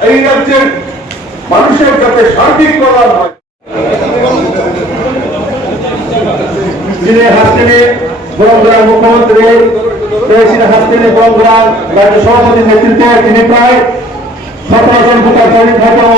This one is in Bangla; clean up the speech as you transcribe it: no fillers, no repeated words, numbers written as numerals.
এই রাজ্যের মানুষের যাতে সার্বিক কল্যাণ হয়। যিনি হাসিনী বরংগ্রাম মুখ্যমন্ত্রী হাসিনী বরংগ্রাম রাজ্য সভাপতির নেতৃত্বে তিনি প্রায় 17 জন ভোটার তৈরি থাকেও